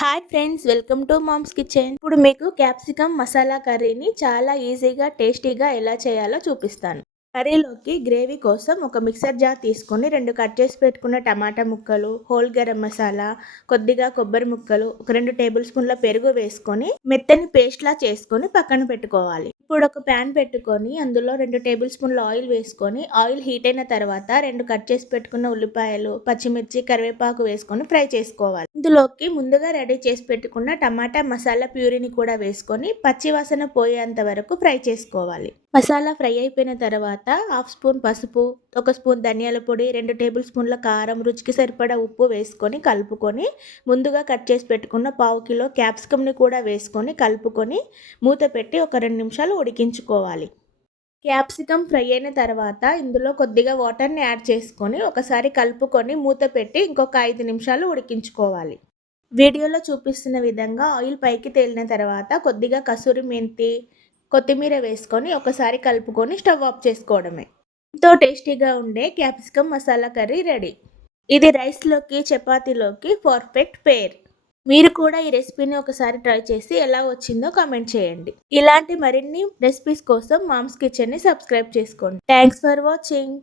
Hi friends welcome to mom's kitchen ఇప్పుడు మీకు capsicum masala కర్రీని చాలా ఈజీగా టేస్టీగా ఎలా చేయాలో చూపిస్తాను. కర్రీలోకి గ్రేవీ కోసం ఒక మిక్సర్ జార్ తీసుకొని రెండు కట్ చేసి పెట్టుకున్న టమాటా ముక్కలు హోల్ గరం మసాలా కొద్దిగా కొబ్బరి ముక్కలు ఒక రెండు టేబుల్ స్పూన్ల పెరుగు వేసుకొని మెత్తని పేస్ట్ లా చేసుకొని పక్కన పెట్టుకోవాలి. ఇప్పుడు ఒక ప్యాన్ పెట్టుకొని అందులో రెండు టేబుల్ స్పూన్ల ఆయిల్ వేసుకొని ఆయిల్ హీట్ అయిన తర్వాత రెండు కట్ చేసి పెట్టుకున్న ఉల్లిపాయలు పచ్చిమిర్చి కరివేపాకు వేసుకొని ఫ్రై చేసుకోవాలి. ఇందులోకి ముందుగా రెడీ చేసి పెట్టుకున్న టమాటా మసాలా ప్యూరీని కూడా వేసుకొని పచ్చి వాసన పోయేంత వరకు ఫ్రై చేసుకోవాలి. మసాలా ఫ్రై అయిపోయిన తర్వాత హాఫ్ స్పూన్ పసుపు ఒక స్పూన్ ధనియాల పొడి రెండు టేబుల్ స్పూన్ల కారం రుచికి సరిపడా ఉప్పు వేసుకొని కలుపుకొని ముందుగా కట్ చేసి పెట్టుకున్న పావు కిలో క్యాప్సికమ్ని కూడా వేసుకొని కలుపుకొని మూత పెట్టి ఒక రెండు నిమిషాలు ఉడికించుకోవాలి. క్యాప్సికమ్ ఫ్రై అయిన తర్వాత ఇందులో కొద్దిగా వాటర్ని యాడ్ చేసుకొని ఒకసారి కలుపుకొని మూత పెట్టి ఇంకొక ఐదు నిమిషాలు ఉడికించుకోవాలి. వీడియోలో చూపిస్తున్న విధంగా ఆయిల్ పైకి తేలిన తర్వాత కొద్దిగా కసూరి మెంతి కొత్తిమీర వేసుకొని ఒకసారి కలుపుకొని స్టవ్ ఆఫ్ చేసుకోవడమే. ఎంతో టేస్టీగా ఉండే క్యాప్సికమ్ మసాలా కర్రీ రెడీ. ఇది రైస్లోకి చపాతీలోకి పర్ఫెక్ట్ పేర్. మీరు కూడా ఈ రెసిపీని ఒకసారి ట్రై చేసి ఎలా వచ్చిందో కామెంట్ చేయండి. ఇలాంటి మరిన్ని రెసిపీస్ కోసం మామ్స్ కిచెన్ని సబ్స్క్రైబ్ చేసుకోండి. Thanks for watching.